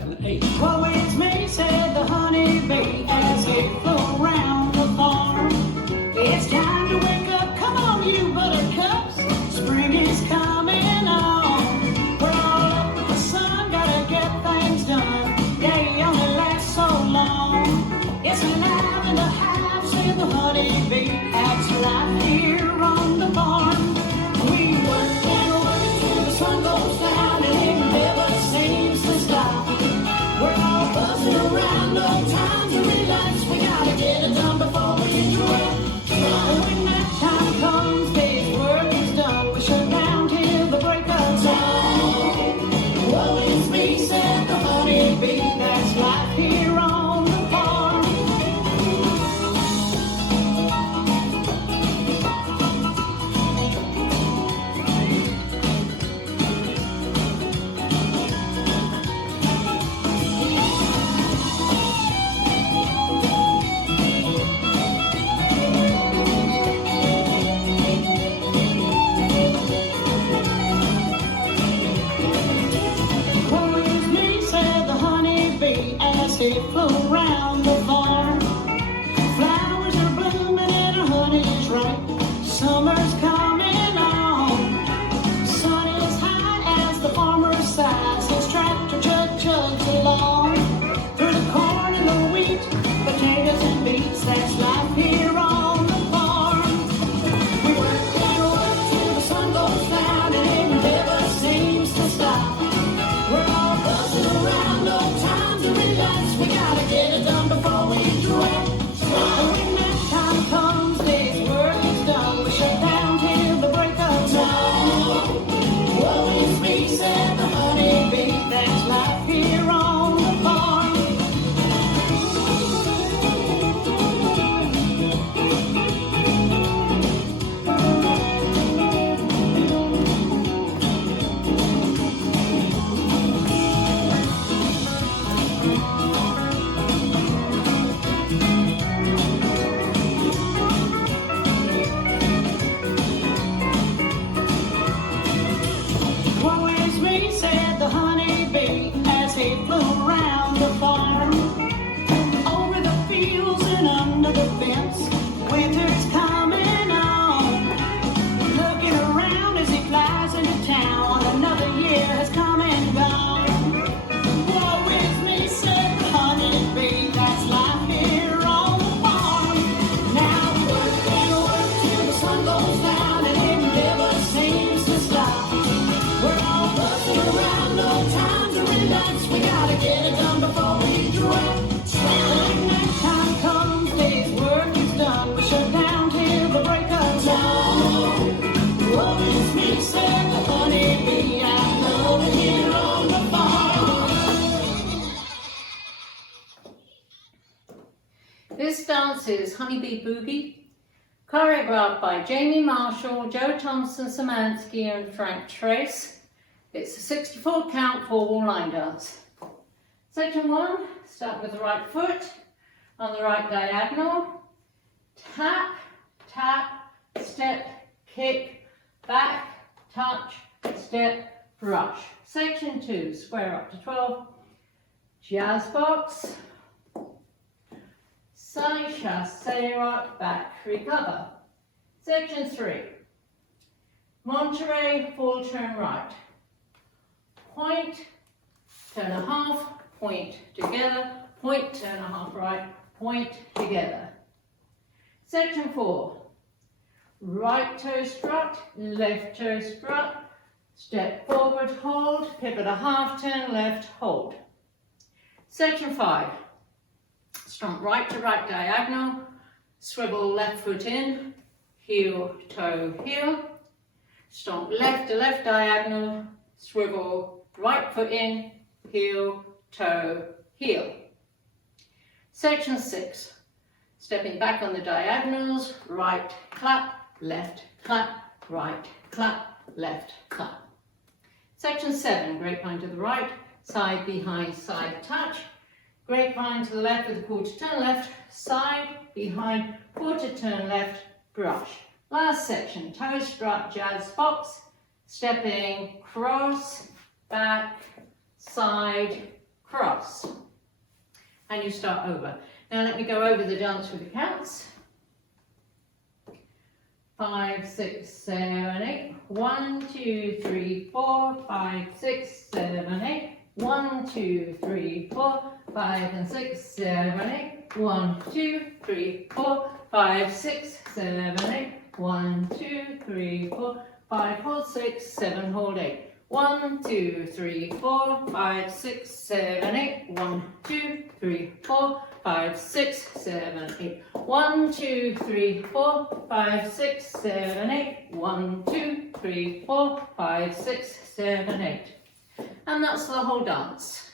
7, 8. Woe is me, said the honeybee as he flew around the farm. It's time to wake up, come on you buttercups, spring is coming on. We're all up with the sun, gotta get things done, day only lasts so long. It's alive and a half, said the honeybee, adds life here on the farm. We work and work till the sun goes down and it never seems to stop. We're all buzzing around, no time to relax, we gotta get it done before we drop. When that time comes, day's work is done, we shut down till the break of dawn. Woe is me, said the honeybee, that's life here on the farm. Woe is me, said the honeybee, as he flew around the farm. Flowers are blooming and our honey is ripe, summer's coming on. Sun is high as the farmer sighs, his tractor chugs along. Through the corn and the wheat, potatoes and beets, that's life here on the farm. We work and work till the sun goes down and it never seems to stop. We're all buzzing around, no time to relax, we gotta get it done before we drop. And when that time comes, day's work is done, we shut down till the break of dawn. Woe is me, said the honeybee, that's life here on the farm. Woe is me, said the honeybee, as he flew around the farm. Over the fields and under the fence, winter's coming on. Looking around as he flies into town, another year has come and gone. Woe is me, said the honeybee, that's life here on the farm. Now work and work till the sun goes down and it never seems to stop. We're all buzzing around, no time to relax, we gotta get it done before we drop. When that time comes, day's work is done, we shut down till the break of dawn. Woe is me, said the honeybee, I love it here on the farm. This dance is Honeybee Boogie, choreographed by Jamie Marshall, Joe Thompson Szymanski and Frank Trace. It's a 64 count 4-wall line dance. Section 1, start with the right foot on the right diagonal. Tap, tap, step, kick, back, touch, step, brush. Section 2, square up to 12. Jazz box. Side chasse rock, back recover. Section 3, Monterey full turn right. Point, turn a half, point together, point, turn a half right, point together. Section 4, right toe strut, left toe strut, step forward, hold, pivot a half turn, left, hold. Section 5, stomp right to right diagonal, swivel left foot in, heel, toe, heel. Stomp left to left diagonal, swivel right foot in, heel, toe, heel. Section 6, stepping back on the diagonals, right clap, left clap, right clap, left clap. Section 7, grapevine to the right, side behind, side touch. Grapevine to the left with a quarter turn left, side, behind, quarter turn left, brush. Last section, toe strut, jazz box, stepping, cross, back, side, cross. And you start over. Now let me go over the dance with the counts. 5, 6, 7, 8. 1, 2, 3, 4, 5, 6, 7, 8. 1, 2, 3, 4, 5 and 6, 7, 8. 1, 2, 3, 4, 5, 6, 7, 8. 1, 2, 3, 4, 5, hold 6, 7, hold 8. 1, 2, 3, 4, 5, 6, 7, 8. 1, 2, 3, 4, 5, 6, 7, 8. 1, 2, 3, 4, 5, 6, 7, 8. 1, 2, 3, 4, 5, 6, 7, 8. And that's the whole dance.